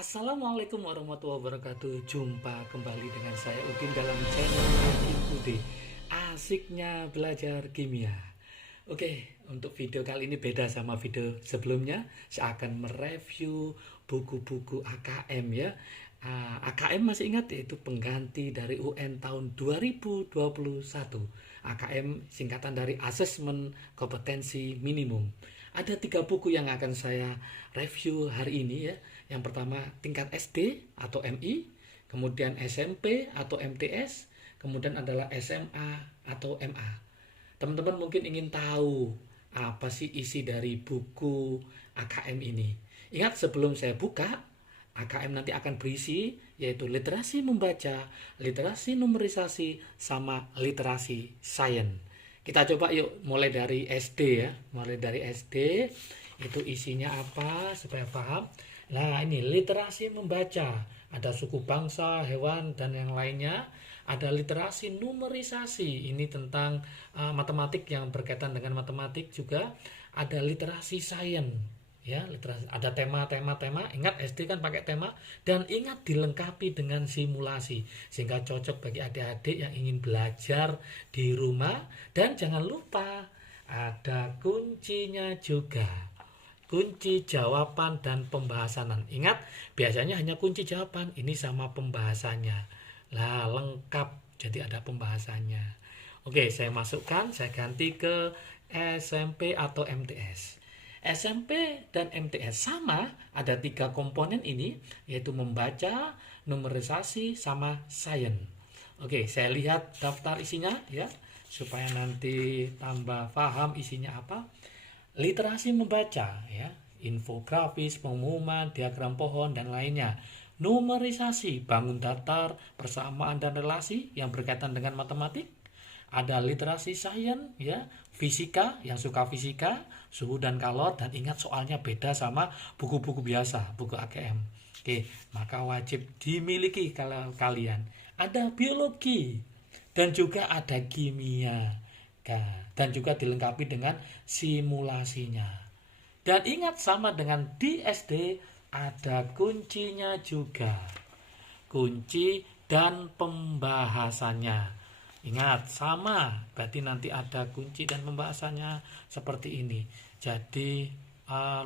Assalamualaikum warahmatullahi wabarakatuh. Jumpa kembali dengan saya Udin dalam channel Kim Ude. Asiknya belajar kimia. Oke, untuk video kali ini beda sama video sebelumnya. Saya akan mereview buku-buku AKM ya. AKM masih ingat, yaitu pengganti dari UN tahun 2021. AKM singkatan dari Asesmen Kompetensi Minimum. Ada 3 buku yang akan saya review hari ini ya. Yang pertama tingkat SD atau MI, kemudian SMP atau MTS, kemudian adalah SMA atau MA. Teman-teman mungkin ingin tahu apa sih isi dari buku AKM ini. Ingat, sebelum saya buka, AKM nanti akan berisi yaitu literasi membaca, literasi numerisasi, sama literasi sains. Kita coba yuk mulai dari SD ya. Mulai dari SD itu isinya apa supaya paham. Nah, ini literasi membaca, ada suku bangsa, hewan dan yang lainnya. Ada literasi numerisasi, ini tentang matematik, yang berkaitan dengan matematik juga. Ada literasi sains ya, literasi, ada tema. Ingat SD kan pakai tema, dan ingat dilengkapi dengan simulasi sehingga cocok bagi adik-adik yang ingin belajar di rumah. Dan jangan lupa ada kuncinya juga, kunci jawaban dan pembahasan. Ingat, biasanya hanya kunci jawaban, ini sama pembahasannya. Lah, lengkap, jadi ada pembahasannya. Oke, saya masukkan, saya ganti ke SMP atau MTS. SMP dan MTS sama, ada 3 komponen ini, yaitu membaca, numerisasi, sama sains. Oke, saya lihat daftar isinya ya, supaya nanti tambah paham isinya apa. Literasi membaca ya, infografis, pengumuman, diagram pohon dan lainnya. Numerisasi, bangun datar, persamaan dan relasi yang berkaitan dengan matematik. Ada literasi sains ya, fisika, yang suka fisika, suhu dan kalor, dan ingat soalnya beda sama buku-buku biasa, buku AKM. Oke, maka wajib dimiliki kalau kalian. Ada biologi dan juga ada kimia. Dan juga dilengkapi dengan simulasinya. Dan ingat, sama dengan di SD, ada kuncinya juga, kunci dan pembahasannya. Ingat, sama, berarti nanti ada kunci dan pembahasannya seperti ini. Jadi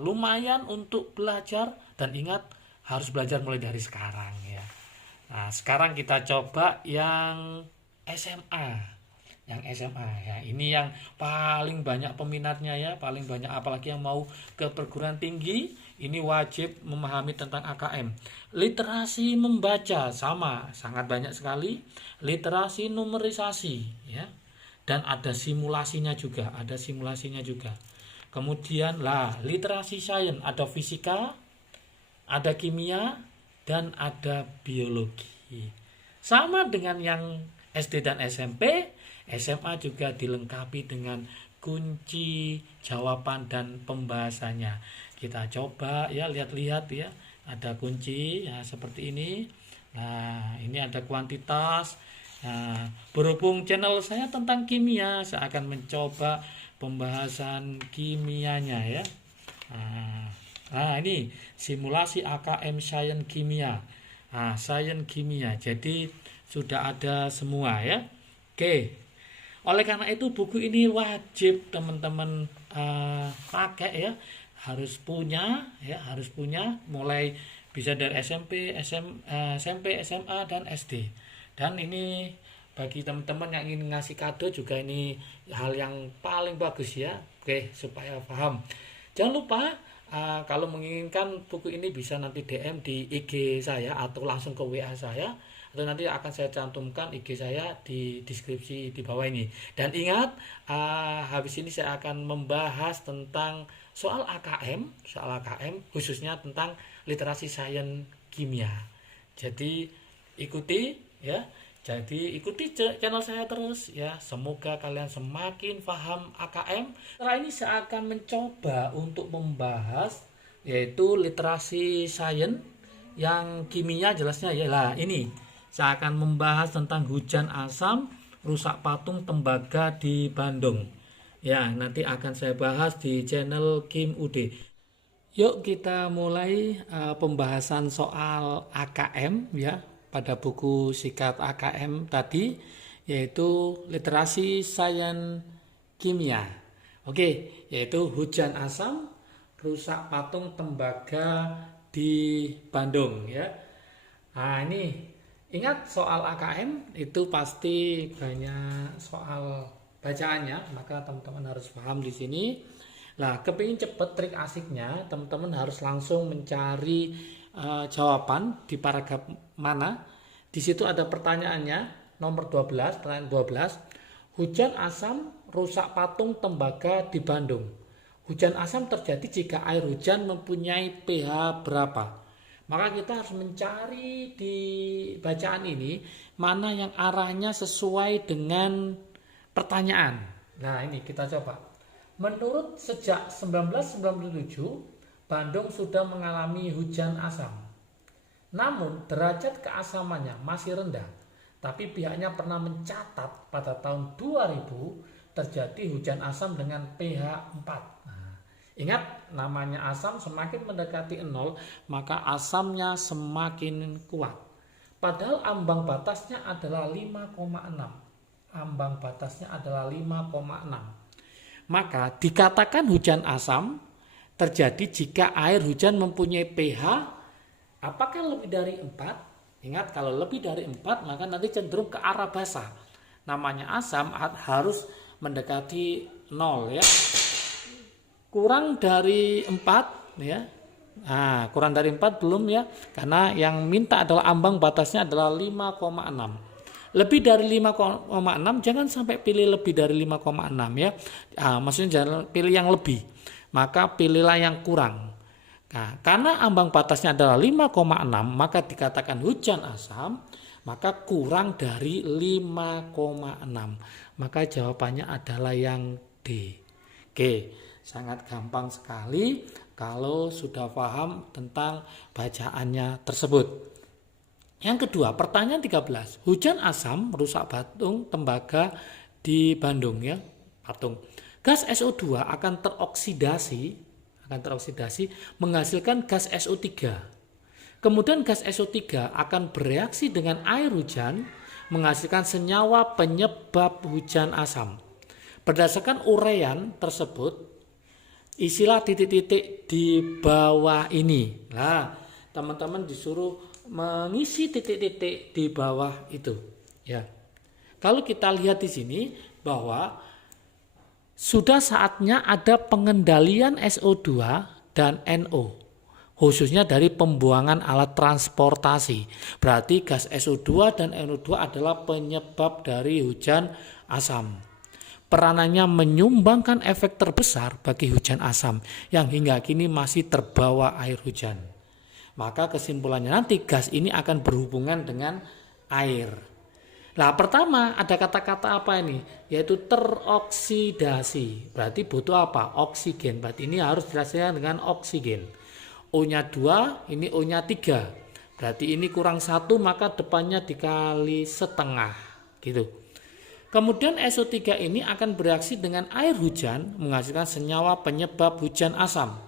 lumayan untuk belajar, dan ingat harus belajar mulai dari sekarang ya. Nah, sekarang kita coba yang SMA. Yang SMA ya, ini yang paling banyak peminatnya ya, paling banyak, apalagi yang mau ke perguruan tinggi, ini wajib memahami tentang AKM. Literasi membaca sama, sangat banyak sekali. Literasi numerisasi ya, dan ada simulasinya juga, Kemudian literasi sains, ada fisika, ada kimia, dan ada biologi. Sama dengan yang SD dan SMP, SMA juga dilengkapi dengan kunci jawaban dan pembahasannya. Kita coba ya, lihat-lihat ya, ada kunci ya seperti ini. Nah, ini ada kuantitas. Nah, berhubung channel saya tentang kimia, saya akan mencoba pembahasan kimianya ya. Nah, ini simulasi AKM sains kimia. Nah, sains kimia. Jadi sudah ada semua ya. Oke. Oleh karena itu buku ini wajib teman-teman pakai ya. Harus punya mulai bisa dari SMP, SMA dan SD. Dan ini bagi teman-teman yang ingin ngasih kado juga, ini hal yang paling bagus ya. Oke, supaya paham. Jangan lupa kalau menginginkan buku ini bisa nanti DM di IG saya atau langsung ke WA saya, atau nanti akan saya cantumkan IG saya di deskripsi di bawah ini. Dan ingat, habis ini saya akan membahas tentang soal AKM khususnya tentang literasi sains kimia. Jadi ikuti ya. Jadi ikuti channel saya terus ya. Semoga kalian semakin paham AKM. Setelah ini saya akan mencoba untuk membahas yaitu literasi sains yang kimia jelasnya ya. Lah, ini saya akan membahas tentang hujan asam, rusak patung tembaga di Bandung. Ya, nanti akan saya bahas di channel Kim Ude. Yuk kita mulai pembahasan soal AKM ya pada buku sikat AKM tadi, yaitu literasi sains kimia. Oke, yaitu hujan asam rusak patung tembaga di Bandung ya. Nah, ini ingat soal AKM itu pasti banyak soal bacaannya, maka teman-teman harus paham di sini. Nah, kepingin cepet trik asiknya, teman-teman harus langsung mencari jawaban di paragraf mana. Di situ ada pertanyaannya, nomor 12, pertanyaan 12. Hujan asam rusak patung tembaga di Bandung. Hujan asam terjadi jika air hujan mempunyai pH berapa? Maka kita harus mencari di bacaan ini mana yang arahnya sesuai dengan pertanyaan. Nah, ini kita coba. Menurut sejak 1997, Bandung sudah mengalami hujan asam. Namun derajat keasamannya masih rendah. Tapi pihaknya pernah mencatat pada tahun 2000 terjadi hujan asam dengan pH 4. Nah, ingat, namanya asam semakin mendekati 0, maka asamnya semakin kuat. Padahal ambang batasnya adalah 5,6. Ambang batasnya adalah 5,6. Maka dikatakan hujan asam terjadi jika air hujan mempunyai pH apakah lebih dari 4? Ingat, kalau lebih dari 4 maka nanti cenderung ke arah basa. Namanya asam harus mendekati 0 ya. Kurang dari 4 ya. Nah, kurang dari 4 belum ya. Karena yang minta adalah ambang batasnya adalah 5,6. Lebih dari 5,6 jangan sampai pilih lebih dari 5,6 ya. Maksudnya jangan pilih yang lebih. Maka pilihlah yang kurang. Nah, karena ambang batasnya adalah 5,6 maka dikatakan hujan asam, maka kurang dari 5,6. Maka jawabannya adalah yang D. Oke, sangat gampang sekali kalau sudah paham tentang bacaannya tersebut. Yang kedua, pertanyaan 13. Hujan asam merusak patung tembaga di Bandung ya, patung. Gas SO2 akan teroksidasi menghasilkan gas SO3. Kemudian gas SO3 akan bereaksi dengan air hujan menghasilkan senyawa penyebab hujan asam. Berdasarkan uraian tersebut, isilah titik-titik di bawah ini. Nah, teman-teman disuruh mengisi titik-titik di bawah itu ya. Kalau kita lihat di sini bahwa sudah saatnya ada pengendalian SO2 dan NO khususnya dari pembuangan alat transportasi. Berarti gas SO2 dan NO2 adalah penyebab dari hujan asam. Peranannya menyumbangkan efek terbesar bagi hujan asam yang hingga kini masih terbawa air hujan. Maka kesimpulannya nanti gas ini akan berhubungan dengan air. Nah, pertama ada kata-kata apa ini? Yaitu teroksidasi. Berarti butuh apa? Oksigen. Berarti ini harus dijelaskan dengan oksigen. O-nya 2, ini O-nya 3. Berarti ini kurang 1 maka depannya dikali setengah. Gitu. Kemudian SO3 ini akan bereaksi dengan air hujan menghasilkan senyawa penyebab hujan asam.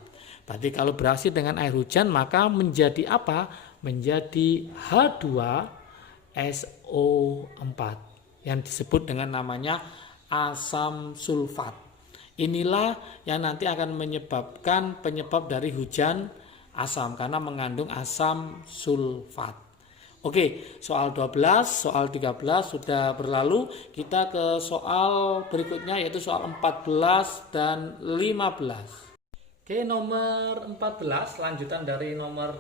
Berarti kalau bereaksi dengan air hujan maka menjadi apa? Menjadi H2SO4 yang disebut dengan namanya asam sulfat. Inilah yang nanti akan menyebabkan penyebab dari hujan asam karena mengandung asam sulfat. Oke, soal 12, soal 13 sudah berlalu. Kita ke soal berikutnya yaitu soal 14 dan 15. Oke, nomor 14 lanjutan dari nomor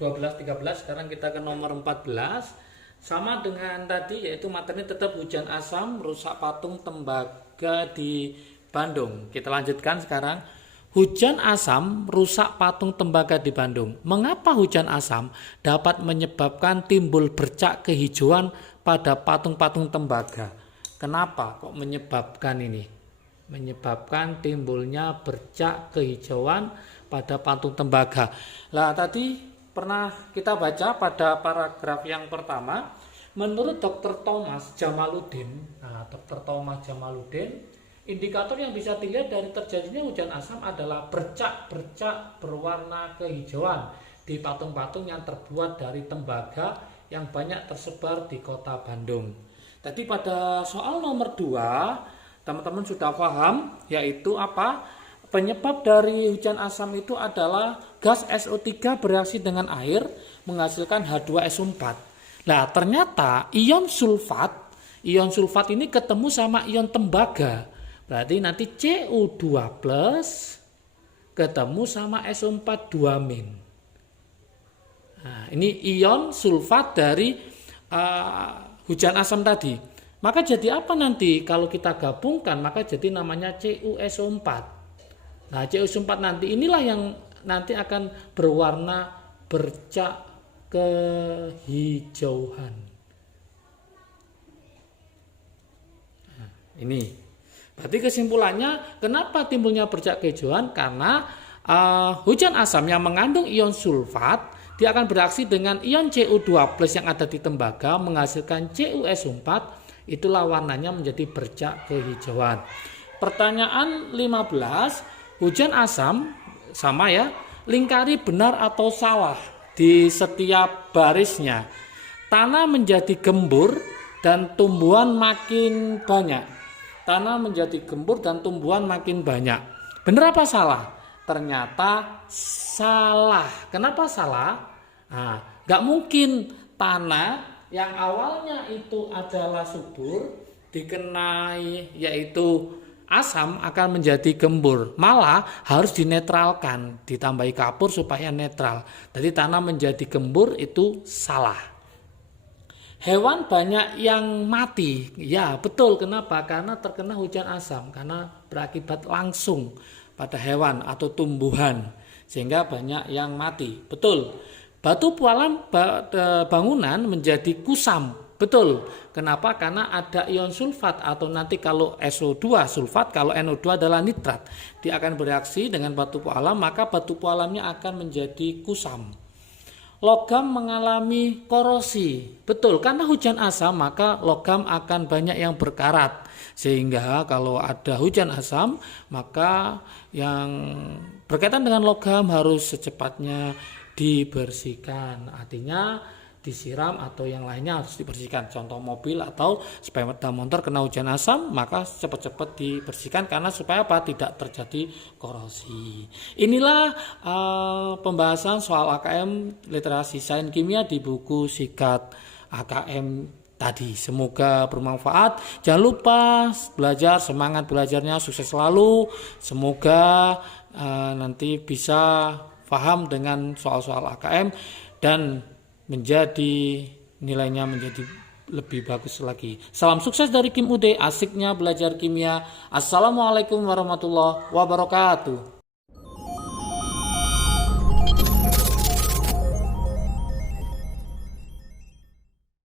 12, 13. Sekarang kita ke nomor 14. Sama dengan tadi yaitu materi tetap hujan asam rusak patung tembaga di Bandung. Kita lanjutkan sekarang. Hujan asam rusak patung tembaga di Bandung. Mengapa hujan asam dapat menyebabkan timbul bercak kehijauan pada patung-patung tembaga? Kenapa kok menyebabkan ini? Menyebabkan timbulnya bercak kehijauan pada patung tembaga. Nah, tadi pernah kita baca pada paragraf yang pertama, menurut Dr. Thomas Jamaluddin. Nah, Dr. Thomas Jamaluddin Indikator yang bisa dilihat dari terjadinya hujan asam adalah bercak-bercak berwarna kehijauan di patung-patung yang terbuat dari tembaga yang banyak tersebar di kota Bandung. Tadi pada soal nomor 2, teman-teman sudah paham, yaitu apa? Penyebab dari hujan asam itu adalah gas SO3 bereaksi dengan air menghasilkan H2SO4. Nah, ternyata ion sulfat ini ketemu sama ion tembaga. Berarti nanti Cu2+ ketemu sama SO4 2-. Nah, ini ion sulfat dari hujan asam tadi. Maka jadi apa nanti kalau kita gabungkan? Maka jadi namanya CuSO4. Nah, CuSO4 nanti inilah yang nanti akan berwarna bercak kehijauan. Nah, ini. Berarti kesimpulannya, kenapa timbulnya bercak kehijauan? Karena hujan asam yang mengandung ion sulfat, dia akan bereaksi dengan ion Cu2+ yang ada di tembaga menghasilkan CuSO4, itulah warnanya menjadi bercak kehijauan. Pertanyaan 15, hujan asam sama ya, lingkari benar atau salah di setiap barisnya. Tanah menjadi gembur dan tumbuhan makin banyak. Tanah menjadi gembur dan tumbuhan makin banyak. Benar apa salah? Ternyata salah. Kenapa salah? Nah, gak mungkin tanah yang awalnya itu adalah subur dikenai yaitu asam akan menjadi gembur. Malah harus dinetralkan, ditambahi kapur supaya netral. Jadi tanah menjadi gembur itu salah. Hewan banyak yang mati. Ya betul, kenapa? Karena terkena hujan asam, karena berakibat langsung pada hewan atau tumbuhan, sehingga banyak yang mati. Betul. Batu pualam bangunan menjadi kusam. Betul. Kenapa? Karena ada ion sulfat, atau nanti kalau SO2 sulfat, kalau NO2 adalah nitrat. Dia akan bereaksi dengan batu pualam, maka batu pualamnya akan menjadi kusam. Logam mengalami korosi. Betul, karena hujan asam maka logam akan banyak yang berkarat. Sehingga kalau ada hujan asam maka yang berkaitan dengan logam harus secepatnya dibersihkan. Artinya disiram atau yang lainnya harus dibersihkan. Contoh mobil atau sepeda motor kena hujan asam maka cepat-cepat dibersihkan karena supaya apa? Tidak terjadi korosi. Inilah pembahasan soal AKM literasi sains kimia di buku Sikat AKM tadi. Semoga bermanfaat. Jangan lupa belajar, semangat belajarnya, sukses selalu. Semoga nanti bisa paham dengan soal-soal AKM dan menjadi nilainya menjadi lebih bagus lagi. Salam sukses dari Kim Ude, asiknya belajar kimia. Assalamualaikum warahmatullahi wabarakatuh.